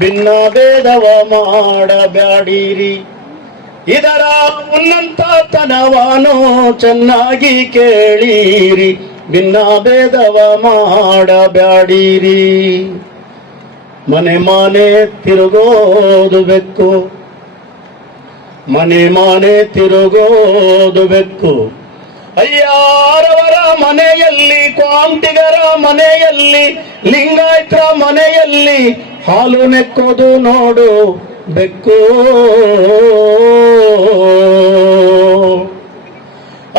ಭಿನ್ನ ಭೇದವ ಮಾಡಬ್ಯಾಡಿರಿ. ಇದರ ಉನ್ನತತನವನು ಚೆನ್ನಾಗಿ ಕೇಳಿರಿ, ಭಿನ್ನ ಭೇದವ ಮಾಡಬ್ಯಾಡಿರಿ. ಮನೆ ಮನೆ ತಿರುಗೋದು ಬೆಕ್ಕು, ಮನೆ ಮನೆ ತಿರುಗೋದು ಬೆಕ್ಕು. ಅಯ್ಯಾರವರ ಮನೆಯಲ್ಲಿ, ಕ್ವಾಂಟಿಗರ ಮನೆಯಲ್ಲಿ, ಲಿಂಗಾಯತರ ಮನೆಯಲ್ಲಿ ಹಾಲು ನೆಕ್ಕೋದು ನೋಡು ಬೆಕ್ಕು.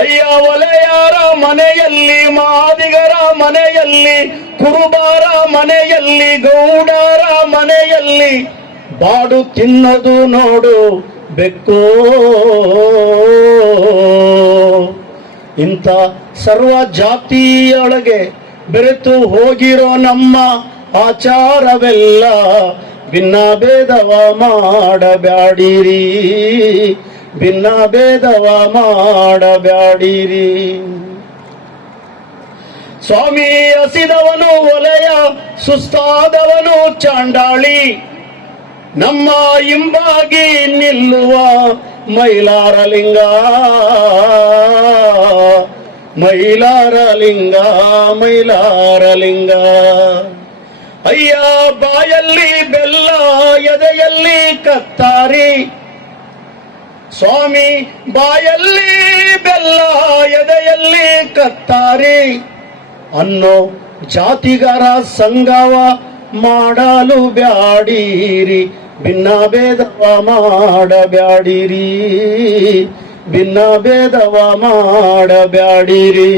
ಅಯ್ಯ ಒಲೆಯಾರ ಮನೆಯಲ್ಲಿ, ಮಾದಿಗರ ಮನೆಯಲ್ಲಿ, ಕುರುಬಾರ ಮನೆಯಲ್ಲಿ, ಗೌಡರ ಮನೆಯಲ್ಲಿ ಬಾಡು ತಿನ್ನೋದು ನೋಡು ಬೆಕ್ಕು. ಇಂಥ ಸರ್ವ ಜಾತಿಯೊಳಗೆ ಬೆರೆತು ಹೋಗಿರೋ ನಮ್ಮ ಆಚಾರವೆಲ್ಲ ಭಿನ್ನ ಭೇದವ ಮಾಡಬ್ಯಾಡಿರಿ, ಭಿನ್ನ ಭೇದವ ಮಾಡಬ್ಯಾಡಿರಿ. ಸ್ವಾಮಿ ಹಸಿದವನು ಒಲೆಯ, ಸುಸ್ತಾದವನು ಚಾಂಡಾಳಿ, ನಮ್ಮ ಹಿಂಬಾಗಿ ನಿಲ್ಲುವ ಮೈಲಾರ ಲಿಂಗ, ಮೈಲಾರ ಲಿಂಗ, ಮೈಲಾರ ಲಿಂಗ. ಅಯ್ಯ ಬಾಯಲ್ಲಿ ಬೆಲ್ಲ, ಎದೆಯಲ್ಲಿ ಕತ್ತಾರಿ, ಸ್ವಾಮಿ ಬಾಯಲ್ಲಿ ಬೆಲ್ಲ, ಎದೆಯಲ್ಲಿ ಕತ್ತಾರಿ ಅನ್ನೋ ಜಾತಿಗಾರ ಸಂಗವ ಮಾಡಲು ಬ್ಯಾಡಿರಿ, ಭಿನ್ನ ಭೇದವ ಮಾಡಬ್ಯಾಡಿರಿ, ಭಿನ್ನ ಭೇದವ ಮಾಡಬ್ಯಾಡಿರಿ.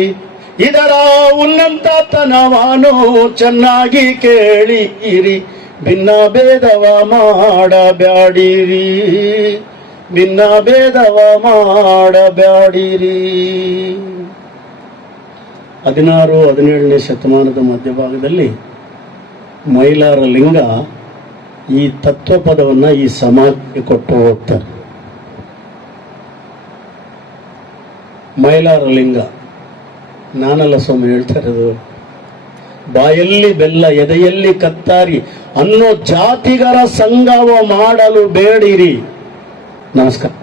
ಇದರ ಉನ್ನತತನವನು ಚೆನ್ನಾಗಿ ಕೇಳಿರಿ, ಭಿನ್ನ ಭೇದವ ಮಾಡಬ್ಯಾಡಿರಿ, ಭಿನ್ನ ಭೇದವ ಮಾಡಬ್ಯಾಡಿರಿ. 16-17ನೇ ಶತಮಾನದ ಮಧ್ಯಭಾಗದಲ್ಲಿ ಮೈಲಾರ ಲಿಂಗ ಈ ತತ್ವಪದವನ್ನು ಈ ಸಮಾಜಕ್ಕೆ ಕೊಟ್ಟು ಹೋಗ್ತಾರೆ. ಮೈಲಾರ ಲಿಂಗ ನಾನಲ್ಲ ಸ್ವಾಮಿ ಹೇಳ್ತಾ ಇರೋದು. ಬಾಯಲ್ಲಿ ಬೆಲ್ಲ, ಎದೆಯಲ್ಲಿ ಕತ್ತಾರಿ ಅನ್ನೋ ಜಾತಿಗರ ಸಂಗವ ಮಾಡಲು ಬೇಡಿರಿ. ನಮಸ್ಕಾರ.